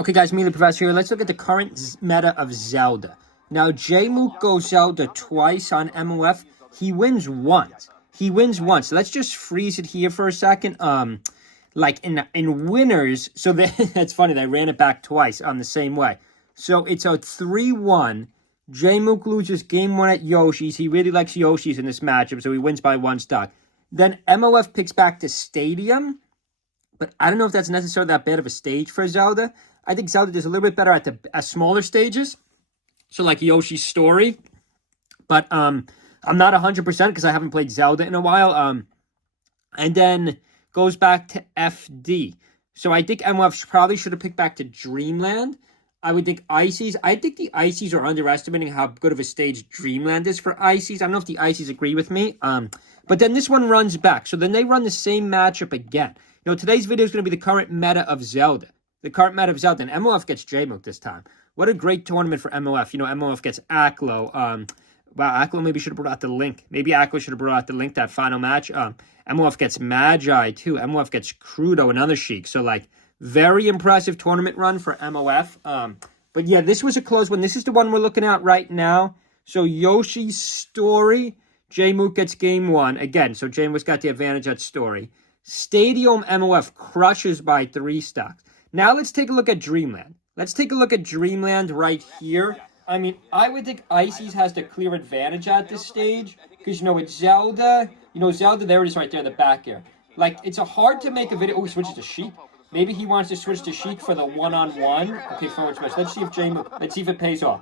Okay, guys, me, the Professor here. Let's look at the current meta of Zelda. Now, J-Mook goes Zelda twice on MOF. He wins once. Let's just freeze it here for a second. Like in winners, so that's funny. They ran it back twice on the same way. So it's a 3-1. J-Mook loses game 1 at Yoshi's. He really likes Yoshi's in this matchup, so he wins by 1 stock. Then MOF picks back to Stadium, but I don't know if that's necessarily that bad of a stage for Zelda. I think Zelda does a little bit better at smaller stages, so like Yoshi's Story. But I'm not 100% because I haven't played Zelda in a while. And then goes back to FD. So I think MOF probably should have picked back to Dreamland. I would think Ices. I think the Ices are underestimating how good of a stage Dreamland is for Ices. I don't know if the Ices agree with me. But then this one runs back. So then they run the same matchup again. You know, today's video is going to be the current meta of Zelda. The current meta of Zelda. And MOF gets J-Mook this time. What a great tournament for MOF. You know, MOF gets Aklo. Wow, Aklo maybe should have brought out the link. Maybe Aklo should have brought out the link, that final match. MOF gets Magi, too. MOF gets Crudo, another Sheik. So, like, very impressive tournament run for MOF. But, yeah, this was a close one. This is the one we're looking at right now. So, Yoshi's Story. J-Mook gets game 1. Again, so J-Mook's got the advantage at Story. Stadium MOF crushes by 3 stocks. Now, let's take a look at Dreamland. Let's take a look at Dreamland right here. I mean, I would think Ices has the clear advantage at this stage. Because, you know, with Zelda, Zelda, there it is right there, the back air. Like, it's a hard to make a video. Oh, he switches to Sheik. Maybe he wants to switch to Sheik for the one-on-one. Okay, forward smash. Let's see if let's see if it pays off.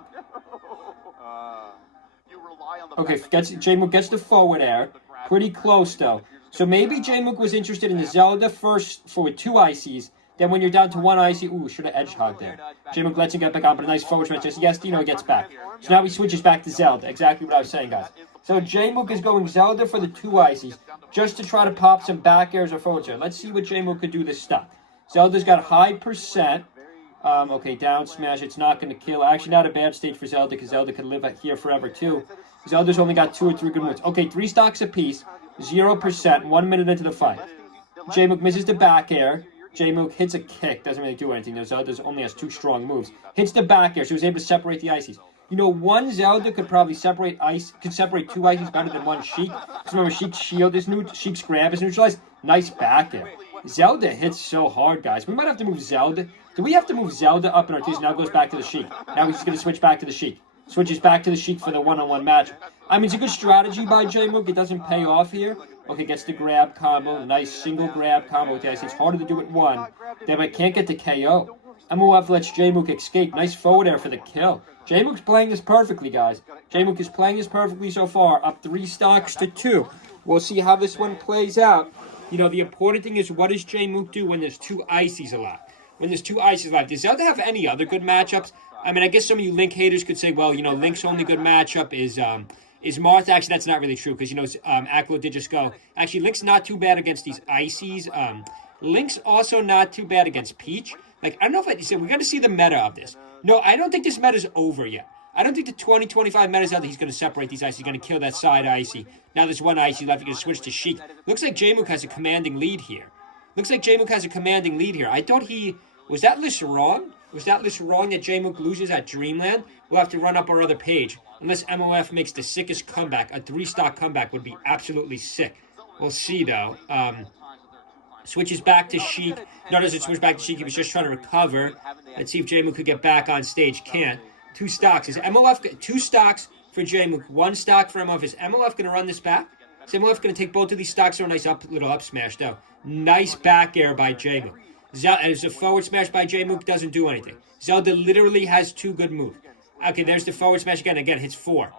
Okay, J-Mook gets the forward air. Pretty close, though. So maybe J-Mook was interested in the Zelda first for 2 Ices. Then when you're down to 1 Icy, ooh, should have edge hogged there. J-Mook lets him get back on, but a nice forward smash. Just yes, Dino gets back. So now he switches back to Zelda. Exactly what I was saying, guys. So J-Mook is going Zelda for the 2 Icies, just to try to pop some back airs or forward smash. Let's see what J-Mook could do this stock. Zelda's got high percent. Okay, down smash. It's not going to kill. Actually, not a bad stage for Zelda, because Zelda could live here forever, too. Zelda's only got 2 or 3 good moves. Okay, 3 stocks apiece. 0%. 1 minute into the fight. J-Mook misses the back air. J-Mook hits a kick. Doesn't really do anything. Zelda only has 2 strong moves. Hits the back air, so he was able to separate the Ices. You know, 1 Zelda could probably separate 2 Ices better than 1 Sheik. Because remember, Sheik's shield is Sheik's grab is neutralized. Nice back air. Zelda hits so hard, guys. We might have to move Zelda. Do we have to move Zelda up in our team? Now goes back to the Sheik. Now he's going to switch back to the Sheik. Switches back to the Sheik for the one-on-one match. I mean, it's a good strategy by J-Mook. It doesn't pay off here. Okay, gets the grab combo. Nice single grab combo with the Ice. It's harder to do it 1. Then I can't get the KO. MOF lets J-Mook escape. Nice forward air for the kill. J-Mook's playing this perfectly, guys. J-Mook is playing this perfectly so far. Up 3 stocks to 2. We'll see how this one plays out. You know, the important thing is, what does J-Mook do when there's 2 Ices alive? When there's 2 Ices alive. Does Zelda have any other good matchups? I mean, I guess some of you Link haters could say, well, you know, Link's only good matchup is Marth. Actually, that's not really true, because, you know, Aklo did just go. Actually, Link's not too bad against these Ices. Link's also not too bad against Peach. Like, I don't know if I said, we got to see the meta of this. No, I don't think this meta's over yet. I don't think the 2025 meta's out that he's going to separate these Ices. He's going to kill that side Icy. Now there's 1 Icy left. He's going to switch to Sheik. Looks like J-Mook has a commanding lead here. I thought he... Was that list wrong? Was that list wrong that J-Mook loses at Dreamland? We'll have to run up our other page. Unless MOF makes the sickest comeback. A 3-stock comeback would be absolutely sick. We'll see, though. Switches back to Sheik. No, doesn't switch back to Sheik. He was just trying to recover. Let's see if J-Mook could get back on stage. Can't. 2 stocks. Is MOF... 2 stocks for J-Mook. 1 stock for MOF. Is MOF going to run this back? Is MOF going to take both of these stocks? Or a nice little up smash, though. Nice back air by J-Mook. As a forward smash by J-Mook doesn't do anything. Zelda literally has 2 good moves. Okay, there's the forward smash again. Again, hits 4.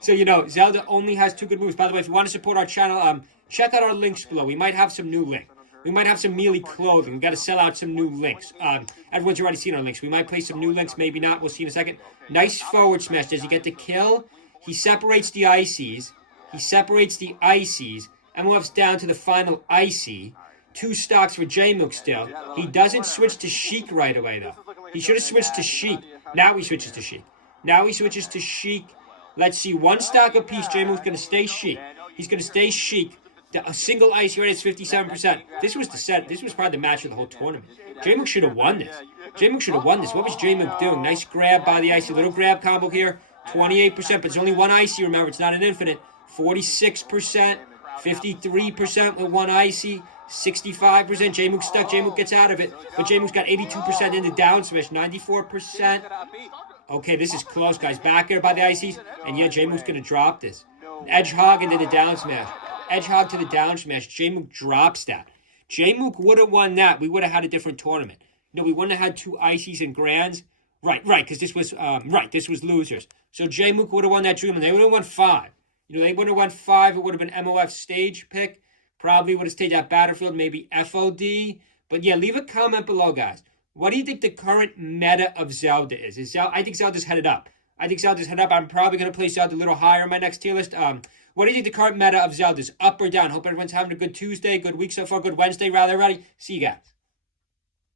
So, you know, Zelda only has 2 good moves. By the way, if you want to support our channel, check out our links below. We might have some new links. We might have some melee clothing. We've got to sell out some new links. Everyone's already seen our links. We might play some new links, maybe not. We'll see in a second. Nice forward smash. Does he get the kill? He separates the Ices. MOF's down to the final Icy. 2 stocks for J-Mook still. He doesn't switch to Sheik right away, though. He should have switched to Sheik. Now he switches to Sheik. Let's see. 1 stock apiece. J-Mook's going to stay Sheik. He's going to stay Sheik. A single Icy rate is 57%. This was the set. This was probably the match of the whole tournament. J-Mook should have won this. J-Mook should have won this. What was J-Mook doing? Nice grab by the icy. Little grab combo here. 28%, but it's only one icy. Remember, it's not an infinite. 46%, 53% with one icy. 65%. J-Mook stuck. J-Mook gets out of it. But J-Mook's got 82% in the down smash. 94%. Okay, this is close, guys. Back air by the ices. And yeah, J-Mook's going to drop this. Edge hog into the down smash. Edge hog to the down smash. J-Mook drops that. J-Mook would have won that. We would have had a different tournament. No, we wouldn't have had two ices and grands. Right, because this was this was losers. So J-Mook would have won that Dreamland. They would have won 5. They would have won 5. It would have been MOF stage pick. Probably would have stayed at Battlefield, maybe FOD. But yeah, leave a comment below, guys. What do you think the current meta of Zelda is? I think Zelda's headed up. I'm probably going to play Zelda a little higher on my next tier list. What do you think the current meta of Zelda is? Up or down? Hope everyone's having a good Tuesday, good week so far, good Wednesday, rather. Ready? See you guys.